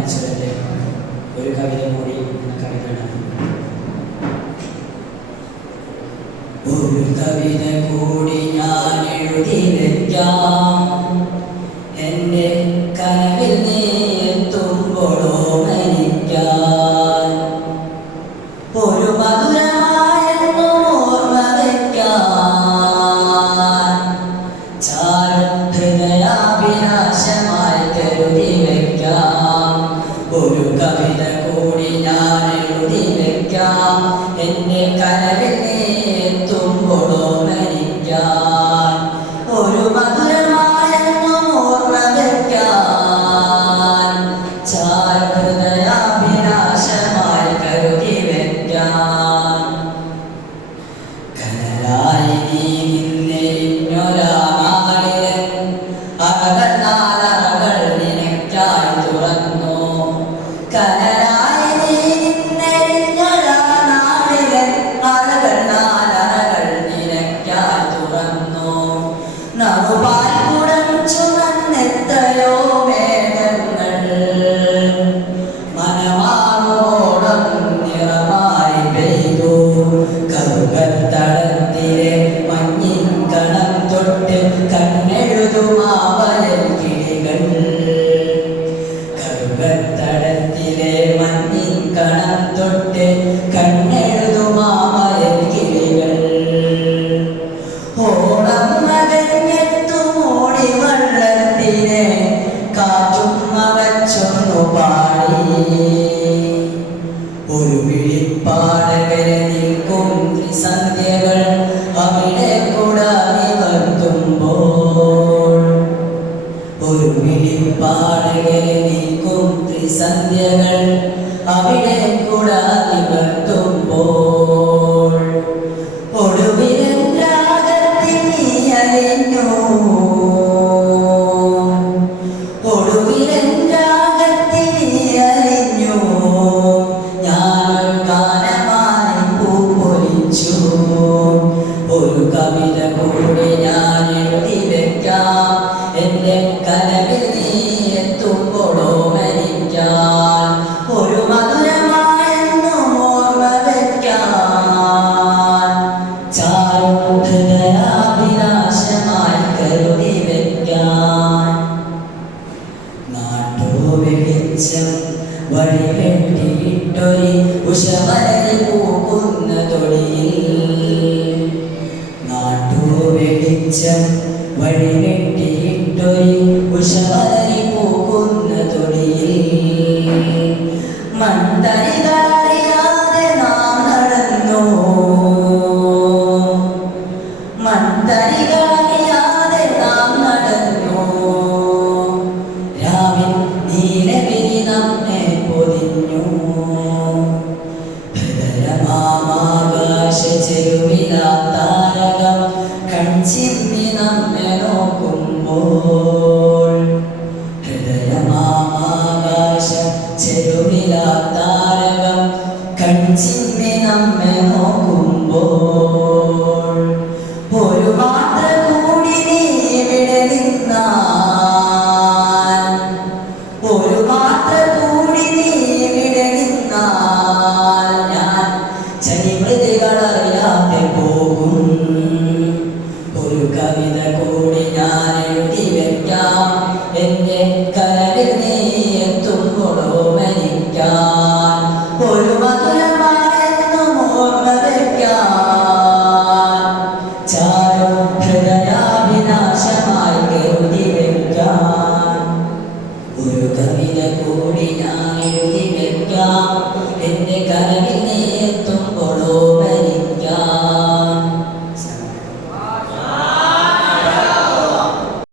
വായിച്ചതിൻ്റെ ഒരു കവിത കൂടി കവിതയാണ്. ഒരു കവിത കൂടി ഞാൻ എഴുതി വെക്കാം, എൻ്റെ കനവിൽ നീ എത്തുമ്പോഴോ മരിക്കാൻ. ഒരു മധുരമായെന്നോ ഓർമ്മ വയ്ക്കാൻ, ചാരും ഹൃദയാഭിലാഷമായി കരുതി വയ്ക്കാം. ഒരു കവിത കൂടി ഞാൻ എഴുതി വയ്ക്കാം, എൻ്റെ കനവിൽ നീ എത്തുമ്പോഴോ മരിക്കാൻ. ഒരു മധുരമായെന്നോ ഓർമ്മ വയ്ക്കാൻ, ചാരും ഹൃദയാഭിലാഷമായി കരുതി വയ്ക്കാൻ. കനലായി നീ നിന്നെരിഞ്ഞൊരാ നാളിലൻ അറകൾ നാലറകൾ നിനക്കായി തുറന്നു. കനലായി നീ നിന്നെരിഞ്ഞൊരാ നാളിലൻ അറകൾ നാലറകൾ നിനക്കായി തുറന്നു. നറുപാൽ കുടം ചുവന്നെത്തയോ മേഘങ്ങൾ, മനമാകോളം നിറമായി പെയ്തു. കറുകത്തടത്തിലെ മഞ്ഞിൻ കണം തൊട്ട് കണ്ണെഴുതുമാവലൽ കിളികൾ. കറുകത്തടത്തിലെ മഞ്ഞിൻ കണം തൊട്ട് കണ്ണെഴുതുമാവലൽ കിളികൾ. ഓണം മകഞ്ഞെത്തും ഓടിവള്ളത്തിനെ കാറ്റും മകച്ചൊന്നു പാടി. ഒരു വിളിപ്പാടകരെ നിൽക്കും ത്രിസന്ധ്യകൾ അവിടെ കൂടാ നിവർത്തുമ്പോൾ. ഒരു വിളിപ്പാടകരെ നിൽക്കും ത്രിസന്ധ്യകൾ അവിടെ കൂടാ നിവർത്തുമ്പോൾ. ഒടുവിലും രാഗത്തിൽ നീ അലിഞ്ഞു, ഒടുവിലും രാഗത്തിൽ നീ അലിഞ്ഞു. ഞാനൊരു ഗാനമായി പൂപ്പൊലിച്ചു. ഒരു കവിത കൂടി ഞാൻ എഴുതി വെക്കാം, എൻ്റെ കനവിൽ നീ എത്തുമ്പോഴോ മരിക്കാൻ. ഒരു മധുരമായെന്നും ഓർമ്മ വയ്ക്കാൻ, ചാരും ഹൃദയാഭിലാഷമായി കരുതി വയ്ക്കാൻ. നാട്ടോ വെളിച്ചം വഴി വെട്ടിയിട്ടൊരി ഉഷമലരി പൂക്കുന്ന തൊടിയിൽ. നാട്ടോ വെളിച്ചം വഴി വെട്ടിയിട്ടൊരി ഉഷമലരി പൂക്കുന്ന തൊടിയിൽ. മൺതരികളറിയാതെ നാം നടന്നു, മൺതരികളറിയാതെ നാം നടന്നു. രാവിൽ നീലവിരി നമ്മെ പൊതിഞ്ഞു. ഹൃദയമാകാശ ചെരുവിലാ താരകം കൺചിമ്മി നമ്മെ നോക്കുമ്പോൾ. ഹൃദയമാകാശ ചെരുവിലാ താരകം കൺചിമ്മി നമ്മെ നോക്കുമ്പോൾ. ഒരു മാത്ര കൂടി നീ ഇവിടെ നിന്നാൽ, ഒരു മാത്ര കൂടി നീ ഇവിടെ നിന്നാൽ ഞാൻ ചരിമൃതികളറിയാതെ പോകും. ഒരു കവിത കൂടി ഞാൻ എഴുതി വെക്കാം, എൻ്റെ കനവിൽ നീ എത്തുമ്പോഴോ മരിക്കാൻ. ഒരു മധുരമായെന്നും ഓർമ്മ വയ്ക്കാൻ, ചാരും ഹൃദയാഭിലാഷമായി കരുതി വെക്കാൻ. ഒരു കവിത കൂടി ഞാൻ എഴുതി